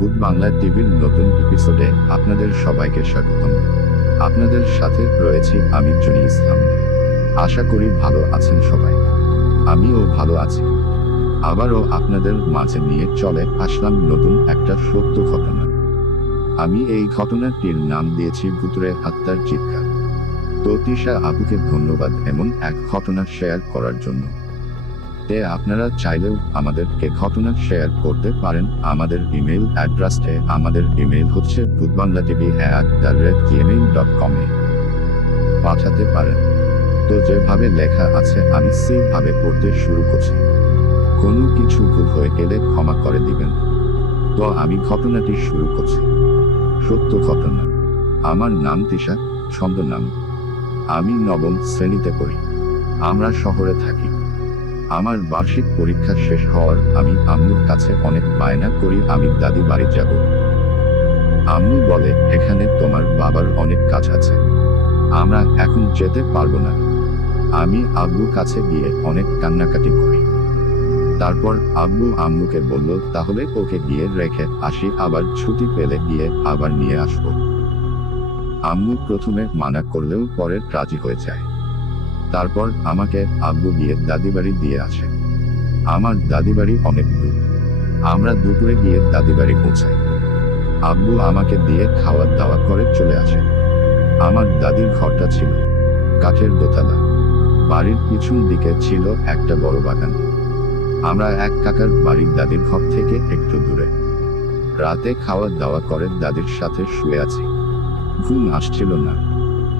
Good Bangla টিভির নতুন এপিসোডে আপনাদের সবাইকে স্বাগতম। আপনাদের সাথে রয়েছি আমি জনি ইসলাম। আশা করি ভালো আছেন সবাই। আমিও ভালো আছি। আবারও আপনাদের মাঝে নিয়ে চলে আসলাম নতুন একটা সত্য ঘটনা। আমি এই ঘটনাটির নাম দিয়েছি ভুতুরে আত্মার চিৎকার। তো তিশা আবুকে ধন্যবাদ এমন এক ঘটনা শেয়ার করার জন্য। তে আপনারা চাইলেও আমাদেরকে ঘটনা শেয়ার করতে পারেন। আমাদের ইমেল অ্যাড্রেসে আমাদের ইমেল হচ্ছে Bhootbangla TV at the rate gmail dot কমে পাঠাতে পারেন। তো যেভাবে লেখা আছে, আমি সেইভাবে পড়তে শুরু করছি। কোনো কিছু ভুল হয়ে গেলে ক্ষমা করে দিবেন। তো আমি ঘটনাটি শুরু করছি। সত্য ঘটনা। আমার নাম তিশা, ছন্দ নাম। আমি নবম শ্রেণীতে পড়ি। আমরা শহরে থাকি। আমার বার্ষিক পরীক্ষা শেষ হওয়ার আমি আম্মুর কাছে অনেক বায়না করি, আমি দাদি বাড়ি যাব। আম্মু বলে, এখানে তোমার বাবার অনেক কাজ আছে। আমরা এখন যেতে পারব না। আমি আব্বুর কাছে গিয়ে অনেক কান্নাকাটি করি। তারপর আব্বু আম্মুকে বলল, তাহলে ওকে গিয়ে রেখে আসি, আবার ছুটি পেলে গিয়ে আবার নিয়ে আসব। আম্মু প্রথমে মানা করলেও পরে রাজি হয়ে যায়। তারপর আমাকে আব্বু গিয়ে দাদি বাড়ি দিয়ে আসে। আমার দাদি বাড়ি অনেক দূর। আমরা দুপুরে গিয়ে দাদি বাড়ি পৌঁছাই। আব্বু আমাকে দিয়ে খাওয়া দাওয়া করে চলে আসে। আমার দাদির ঘরটা ছিল কাঠের দোতলা। বাড়ির পিছন দিকে ছিল একটা বড় বাগান। আমরা এক কাকার বাড়ির দাদির ঘর থেকে একটু দূরে। রাতে খাওয়া দাওয়া করে দাদির সাথে শুয়ে আছি। ঘুম আসছিল না।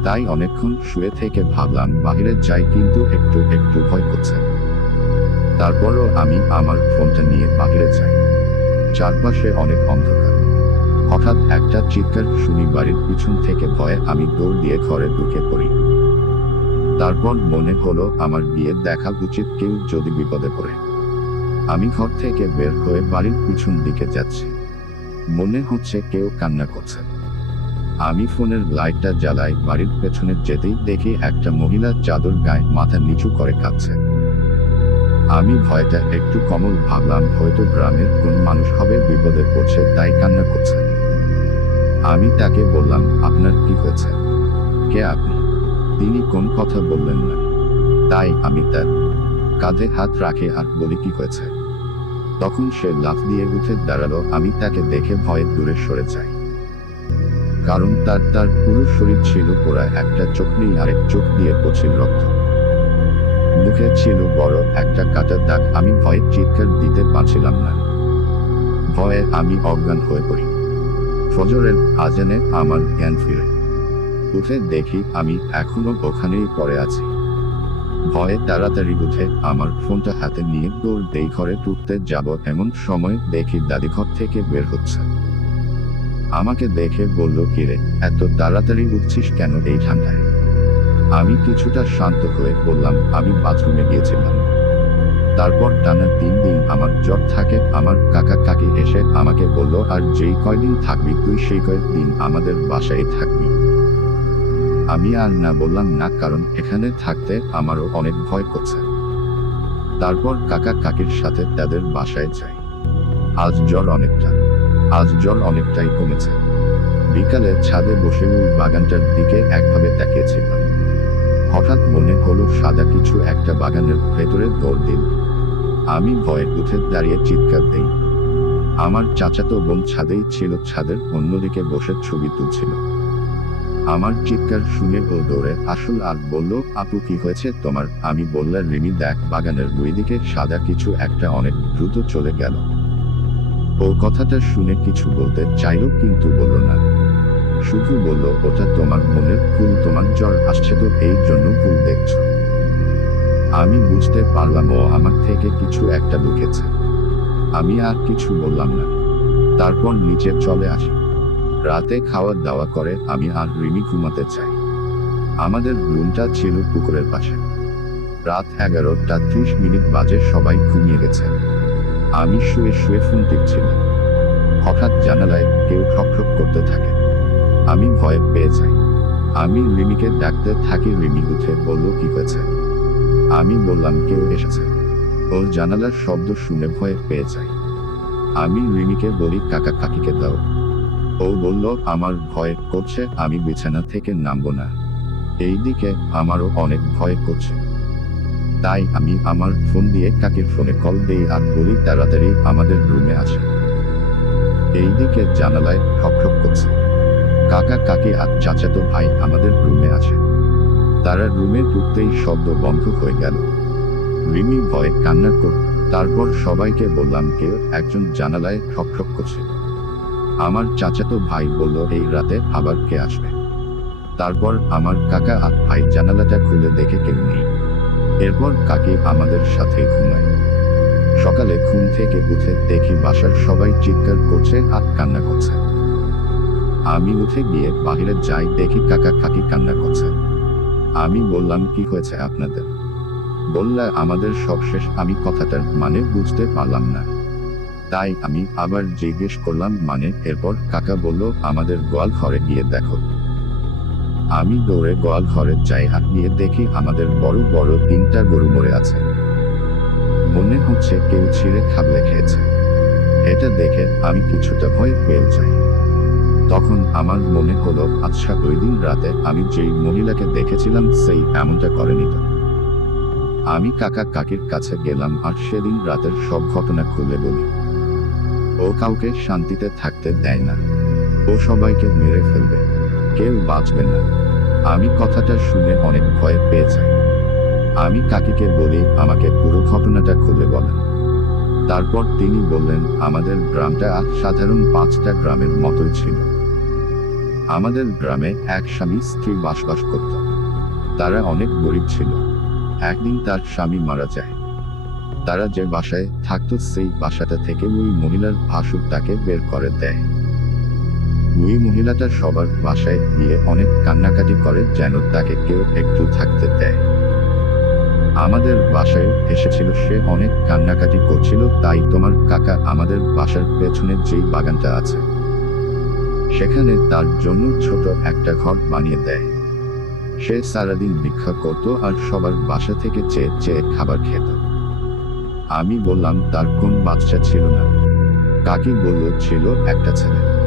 তাই অনেকক্ষণ শুয়ে থেকে ভাবলাম বাইরে যাই কিন্তু একটু একটু ভয় করছে। তারপরও আমি আমার ফোনটা নিয়ে বাইরে যাই। চারপাশে অনেক অন্ধকার। হঠাৎ একটা চিৎকার শুনি বাড়ির পিছন থেকে ভয়ে আমি দৌড় দিয়ে ঘরে ঢুকে পড়ি। তারপর মনে হলো আমার বিয়ে দেখা উচিত কেউ যদি বিপদে পড়ে। আমি ঘর থেকে বের হয়ে বাড়ির পিছন দিকে যাচ্ছি। মনে হচ্ছে কেউ কান্না করছে। আমি ফোনের লাইটটা জ্বালাই বাড়ির পেছনে যেতেই দেখি একটা মহিলা চাদর গায়ে মাথা নিচু করে কাঁদছে আমি ভয়টা একটু কমল ভাবলাম, হয়তো গ্রামের কোন মানুষ হবে বিপদে পড়ছে, তাই কান্না করছে। আমি তাকে বললাম, আপনার কি হয়েছে? কে আপনি? তিনি কোন কথা বললেন না। তাই আমি তার কাঁধে হাত রাখে আর বলি, কি হয়েছে? তখন সে লাফ দিয়ে উঠে দাঁড়াল, আমি তাকে দেখে ভয়ে দূরে সরে যাই। কারণ তার তার পুরো শরীর ছিল পোড়া একটা চোখ নেই, আরেক চোখ দিয়ে পছিল রক্ত। মুখে ছিল বড়, একটা কাটার দাগ, আমি ভয়ে চিৎকার দিতে পারছিলাম না। ভয়ে আমি অজ্ঞান হয়ে পড়ি। ফজরের আজানে আমার জ্ঞান ফিরে। উঠে দেখি আমি এখনও ওখানেই পড়ে আছি। ভয়ে তাড়াতাড়ি উঠে আমার ফোনটা হাতে নিয়ে দৌড় দেই, ঘরে টুকতে যাব এমন সময় দেখি দাদি ঘর থেকে বের হচ্ছে। আমাকে দেখে বলল, কিরে, এত তাড়াতাড়ি উঠছিস কেন এই ঠান্ডায়? আমি কিছুটা শান্ত হয়ে বললাম, আমি বাথরুমে গিয়েছিলাম। তারপর টানা তিন দিন আমার জ্বর থাকে, আমার কাকা কাকি এসে আমাকে বলল, আর যেই কয়দিন থাকবি তুই, সেই কয়েকদিন আমাদের বাসায় থাকবি। আমি আর না বললাম না, কারণ এখানে থাকতে আমারও অনেক ভয় করছে। তারপর কাকা কাকির সাথে তাদের বাসায় যাই। আজ জ্বর অনেকটা। আজ জল অনেকটাই কমেছে। বিকালে ছাদে বসে ওই বাগানটার দিকে একভাবে তাকিয়েছিলাম। হঠাৎ মনে হলো সাদা কিছু একটা বাগানের ভেতরে দৌড় দিল। আমি ভয়ে উঠে দাঁড়িয়ে চিৎকার দেই। আমার চাচাতো বোন ছাদেই ছিল, ছাদের অন্যদিকে বসে ছবি তুলছিল। আমার চিৎকার শুনে ও দৌড়ে আসল আর বলল, আপু, কি হয়েছে তোমার? আমি বললাম, রিমি, দেখ, বাগানের দুই দিকে সাদা কিছু একটা অনেক দ্রুত চলে গেল। ও কথাটা শুনে কিছু বলতে চাইল কিন্তু বলল না। শুধু বলল, ওটা তোমার মনের ভুল তোমার জ্বর আসছে তো এই জন্য ভুল দেখছ। আমি বুঝতে পারলাম ও আমার থেকে কিছু একটা লুকেছে আমি আর কিছু বললাম না। তারপর নিচে চলে আসি। রাতে খাওয়া দাওয়া করে আমি আর রিমি ঘুমাতে চাই। আমাদের রুমটা ছিল পুকুরের পাশে। রাত এগারোটা ত্রিশ মিনিট বাজে সবাই ঘুমিয়ে গেছে। আমি শুয়ে শুয়ে ফোন টিপছিলাম। হঠাৎ জানালায় কেউ ঠকঠক করতে থাকে। আমি ভয় পেয়ে যাই। আমি রিমিকে ডাকতে থাকি। রিমি উঠে বলল, কি হয়েছে? আমি বললাম, কেউ এসেছে। ও জানালার শব্দ শুনে ভয়ে পেয়ে যায় আমি রিমিকে বলি, কাকা, কাকিকে দাও। ও বলল, আমার ভয় করছে, আমি বিছানা থেকে নামবো না। এইদিকে আমারও অনেক ভয় করছে। তাই আমি আমার ফোন দিয়ে কাকির ফোনে কল দেই আর বলি তাড়াতাড়ি আমাদের রুমে আসে। এইদিকে জানালায় ঠকঠক করছে। কাকা, কাকি আর চাচাতো ভাই আমাদের রুমে আছে তারা রুমে ঢুকতেই শব্দ বন্ধ হয়ে গেল। রিমি ভয়ে কান্না কর, তারপর সবাইকে বললাম কেউ একজন জানালায় ঠকঠক করছে। আমার চাচাতো ভাই বলল, এই রাতে আবার কে আসবে? তারপর আমার কাকা আর ভাই জানালাটা খুলে দেখে কেউ নেই। এরপর কাকি আমাদের সাথে ঘুমায়। সকালে ঘুম থেকে উঠে দেখি বাসার সবাই চিৎকার করছে আর কান্না করছে। আমি উঠে গিয়ে বাইরে যাই দেখি কাকা কাকি কান্না করছে। আমি বললাম, কি হয়েছে আপনাদের? বললে, আমাদের সব শেষ আমি কথাটার মানে বুঝতে পারলাম না। তাই আমি আবার জিজ্ঞেস করলাম মানে? এরপর কাকা বলল, আমাদের গোয়াল ঘরে গিয়ে দেখো। আমি দৌড়ে গোয়াল ঘরে যাই আর গিয়ে দেখি আমাদের বড় বড় তিনটা গরু মরে আছে। মনে হচ্ছে কেউ ছিঁড়ে খাবলে খেয়েছে। এটা দেখে আমি কিছুটা ভয় পেয়ে যাই। তখন আমার মনে হলো আচ্ছা ওই দিন রাতে আমি যেই মহিলাকে দেখেছিলাম, সেই এমনটা করেনি তো। আমি কাকা কাকির কাছে গেলাম আর সেদিন রাতের সব ঘটনা খুলে বলি। ও কাউকে শান্তিতে থাকতে দেয় না। ও সবাইকে মেরে ফেলবে। কেউ বাঁচবে না। আমি কথাটা শুনে অনেক ভয় পেয়ে যাই। আমি কাকিকে বলি, আমাকে পুরো ঘটনাটা খুলে বলেন। তারপর তিনি বললেন, আমাদের গ্রামটা সাধারণ পাঁচটা গ্রামের মতোই ছিল। আমাদের গ্রামে এক স্বামী স্ত্রী বাসবাস করত। তারা অনেক গরিব ছিল। একদিন তার স্বামী মারা যায়। তারা যে বাসায় থাকতো, সেই বাসাটা থেকে ওই মহিলার ভাসুর তাকে বের করে দেয়। ওই মহিলাটা সবার বাসায় গিয়ে অনেক কান্নাকাটি করে যেন তাকে কেউ একটু থাকতে দেয়। আমাদের বাসায় এসেছিল সে অনেক কান্নাকাটি করছিল, তাই তোমার কাকা আমাদের বাসার পেছনে যেই বাগানটা আছে, সেখানে তার জন্য ছোট একটা ঘর বানিয়ে দেয়। সে সারাদিন ভিক্ষা করত আর সবার বাসা থেকে চেয়ে চেয়ে খাবার খেত। আমি বললাম, তার কোন বাচ্চা ছিল না? কাকি বলল, ছিল একটা ছেলে।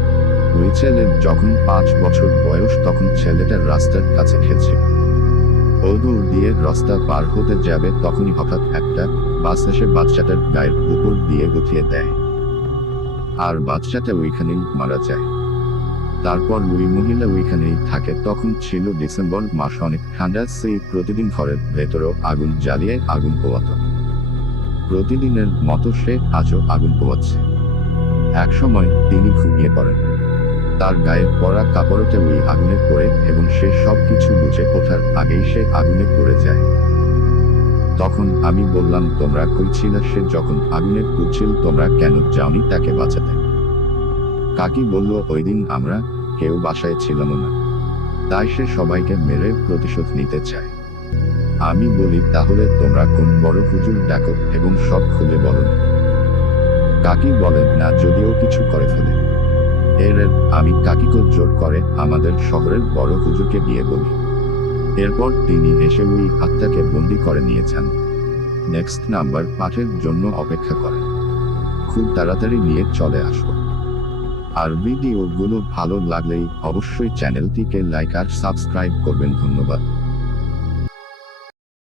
ছেলের যখন পাঁচ বছর বয়স তখন ছেলেটা রাস্তার কাছে খেলছিল ও দৌড় দিয়ে রাস্তা পার হতে যাবে তখনই হঠাৎ একটা বাস এসে বাচ্চাটার গায়ের উপর দিয়ে গুছিয়ে দেয়। আর বাচ্চাটা ওইখানেই মারা যায়। তারপর ওই মহিলা ওইখানেই থাকে। তখন ছিল ডিসেম্বর মাস অনেক ঠান্ডা, সেই প্রতিদিন ঘরের ভেতরেও আগুন জ্বালিয়ে আগুন পোয়াত প্রতিদিনের মতো সে আজও আগুন পোয়াচ্ছে এক সময় তিনি ঘুমিয়ে পড়েন। তার গায়ে পরা কাপড়তে ওই আগুনে পড়ে এবং সে সব কিছু বুঝে ওঠার আগেই সে আগুনে পড়ে যায়। তখন আমি বললাম, তোমরা কই ছিল? সে যখন আগুনে পুড়ছিল, তোমরা কেন যাওনি তাকে বাঁচাতে? কাকি বলল, ওই দিন আমরা কেউ বাসায় ছিলাম না। তাই সে সবাইকে মেরে প্রতিশোধ নিতে চায়। আমি বলি, তাহলে তোমরা কোন বড় হুজুর ডাকো এবং সব খুলে বলো কাকি বলেন না, যদিও কিছু করে ফেলে। এর আমি কাকিকে জোর করে আমাদের শহরের বড় হুজুরকে বিয়ে বলি এরপর তিনি এসে ওই আত্মাকে বন্দি করে নিয়েছেন। নেক্সট নাম্বার পাঠের জন্য অপেক্ষা করে খুব তাড়াতাড়ি নিয়ে চলে আসব। আর ভিডিওগুলো ভালো লাগলেই অবশ্যই চ্যানেলটিকে লাইক আর সাবস্ক্রাইব করবেন, ধন্যবাদ।